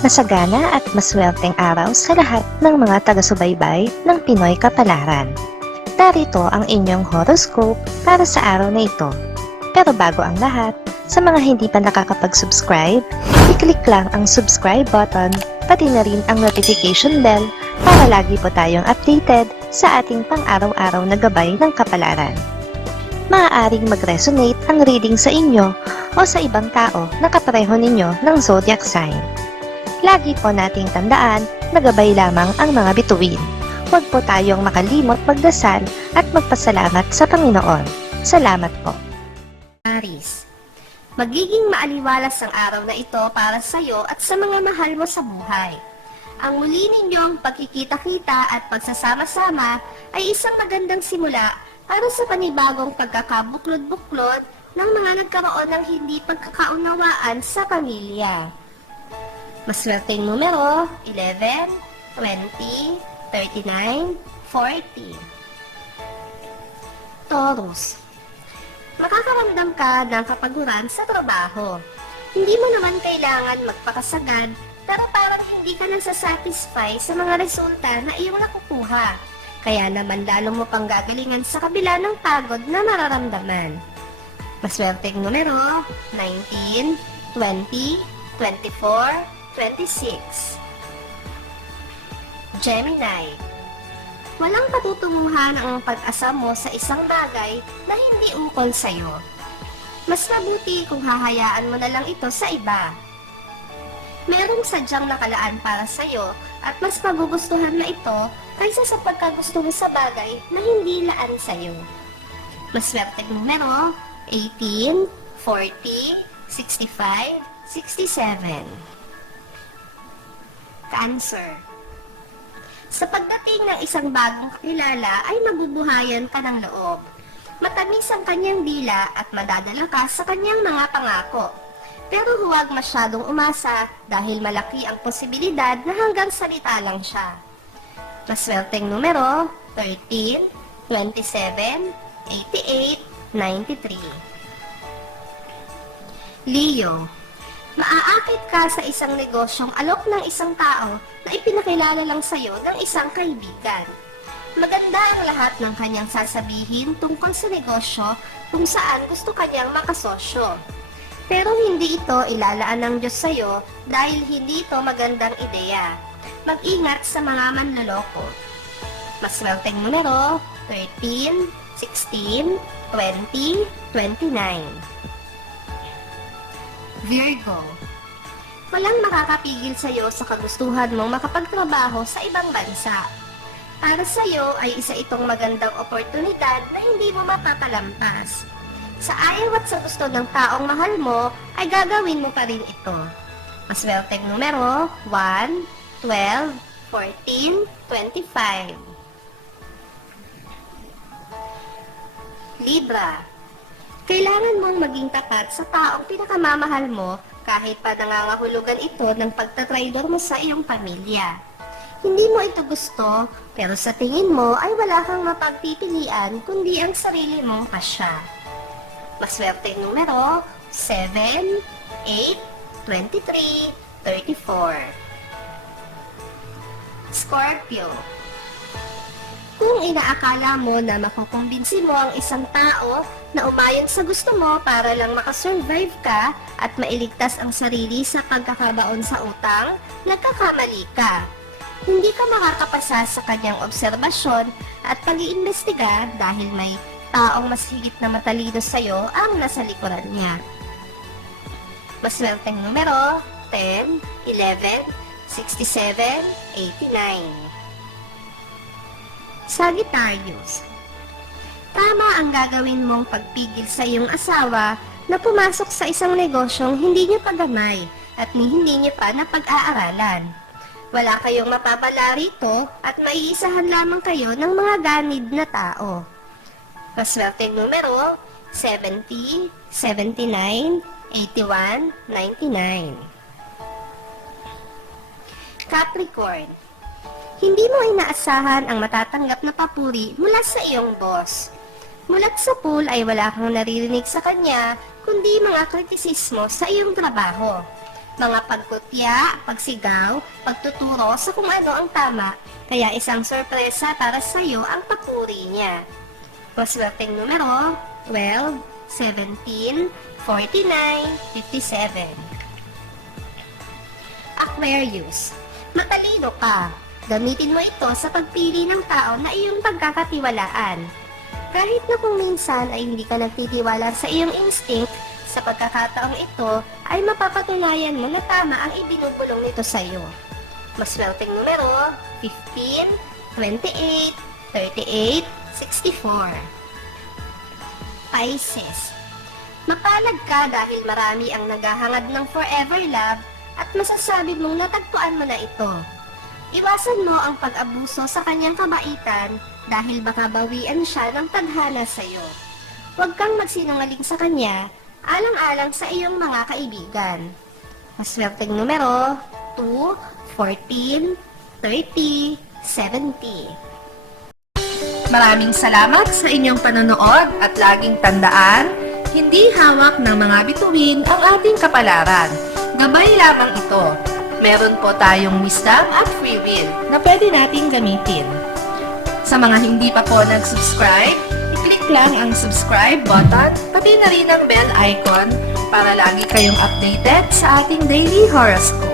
Masagana at maswerteng araw sa lahat ng mga taga-subaybay ng Pinoy Kapalaran. Narito ang inyong horoscope para sa araw na ito. Pero bago ang lahat, sa mga hindi pa nakakapag-subscribe, i-click lang ang subscribe button, pati na rin ang notification bell para lagi po tayong updated sa ating pang-araw-araw na gabay ng kapalaran. Maaaring mag-resonate ang reading sa inyo o sa ibang tao na kapareho ninyo ng zodiac sign. Lagi po nating tandaan na gabay lamang ang mga bituin. Huwag po tayong makalimot magdasal at magpasalamat sa Panginoon. Salamat po. Aries, magiging maaliwalas ang araw na ito para sa iyo at sa mga mahal mo sa buhay. Ang muli ninyong pagkikita-kita at pagsasama-sama ay isang magandang simula para sa panibagong pagkakabuklod-buklod ng mga nagkaroon ng hindi pagkakaunawaan sa pamilya. Maswerteng numero 11, 20, 39, 40. Taurus, makakaramdam ka ng kapaguran sa trabaho. Hindi mo naman kailangan magpakasagad, pero parang hindi ka nasasatisfy sa mga resulta na iyong nakukuha. Kaya naman lalo mo pang gagalingan sa kabila ng pagod na nararamdaman. Maswerteng numero 19, 20, 24, 26. Gemini, walang patutunguhan ang pag-asa mo sa isang bagay na hindi ukol sa'yo. Mas mabuti kung hahayaan mo na lang ito sa iba. Merong sadyang nakalaan para sa'yo at mas magugustuhan na ito kaysa sa pagkagusto mo sa bagay na hindi laan sa'yo. Maswerteng numero 18, 40, 65, 67. Cancer, sa pagdating ng isang bagong kakilala ay mabubuhayan ka ng loob. Matamis ang kanyang dila at madadala ka sa kanyang mga pangako. Pero huwag masyadong umasa dahil malaki ang posibilidad na hanggang salita lang siya. Maswerteng numero 13, 27, 88, 93. Leo, maaakit ka sa isang negosyong alok ng isang tao na ipinakilala lang sa'yo ng isang kaibigan. Maganda ang lahat ng kanyang sasabihin tungkol sa negosyo kung saan gusto kanyang makasosyo. Pero hindi ito ilalaan ng Diyos sa'yo dahil hindi ito magandang ideya. Mag-ingat sa mga manloloko. Maswerteng numero 13, 16, 20, 29. Virgo, walang makakapigil sa iyo sa kagustuhan mong makapagtrabaho sa ibang bansa. Para sa iyo ay isa itong magandang oportunidad na hindi mo mapapalampas. Sa ayaw at sa gusto ng taong mahal mo, ay gagawin mo pa rin ito. Maswerteng numero 1, 12, 14, 25. Libra, kailangan mong maging tapat sa taong pinakamamahal mo kahit pa nangangahulugan ito ng pagtatraidor mo sa iyong pamilya. Hindi mo ito gusto, pero sa tingin mo ay wala kang mapagpipilian kundi ang sarili mong pasya. Maswerteng numero 7, 8, 23, 34. Scorpio, kung inaakala mo na makukumbinsi mo ang isang tao na umayon sa gusto mo para lang makasurvive ka at mailigtas ang sarili sa pagkakabaon sa utang, nagkakamali ka. Hindi ka makakapasa sa kanyang obserbasyon at pag-iimbestiga dahil may taong mas higit na matalino sa'yo ang nasa likuran niya. Maswerteng numero 10, 11, 67, 89. Sagittarius, tama ang gagawin mong pagpigil sa iyong asawa na pumasok sa isang negosyong hindi niyo pagamay at hindi niyo pa napag-aaralan. Wala kayong mapapala rito at maiisahan lamang kayo ng mga ganid na tao. Maswerteng numero 70, 79, 81, 99. Capricorn, hindi mo inaasahan ang matatanggap na papuri mula sa iyong boss. Mulat sa pool ay wala kang naririnig sa kanya, kundi mga kritisismo sa iyong trabaho. mga pagkutya, pagsigaw, pagtuturo sa kung ano ang tama, kaya isang sorpresa para sa iyo ang papuri niya. Maswerteng numero, 12, 17, 49, 57. Aquarius, matalino ka. Gamitin mo ito sa pagpili ng tao na iyong pagkakatiwalaan. Kahit na kung minsan ay hindi ka nagtitiwala sa iyong instinct, sa pagkakataong ito ay mapapatunayan mo na tama ang ibinubulong nito sa iyo. Maswerteng numero, 15, 28, 38, 64. Pisces, mapalad ka dahil marami ang naghahangad ng forever love at masasabi mong natagpuan mo na ito. Iwasan mo ang pag-abuso sa kanyang kabaitan dahil baka bawian siya ng tadhana sa iyo. Huwag kang magsinungaling sa kanya, alang-alang sa iyong mga kaibigan. Maswerteng numero, 2, 14, 30, 70. Maraming salamat sa inyong panonood at laging tandaan, hindi hawak ng mga bituin ang ating kapalaran. Gabay lamang ito. Meron po tayong wisdom at free will na pwede nating gamitin. Sa mga hindi pa po nag-subscribe, i-click lang ang subscribe button, pati na rin ang bell icon para lagi kayong updated sa ating daily horoscope.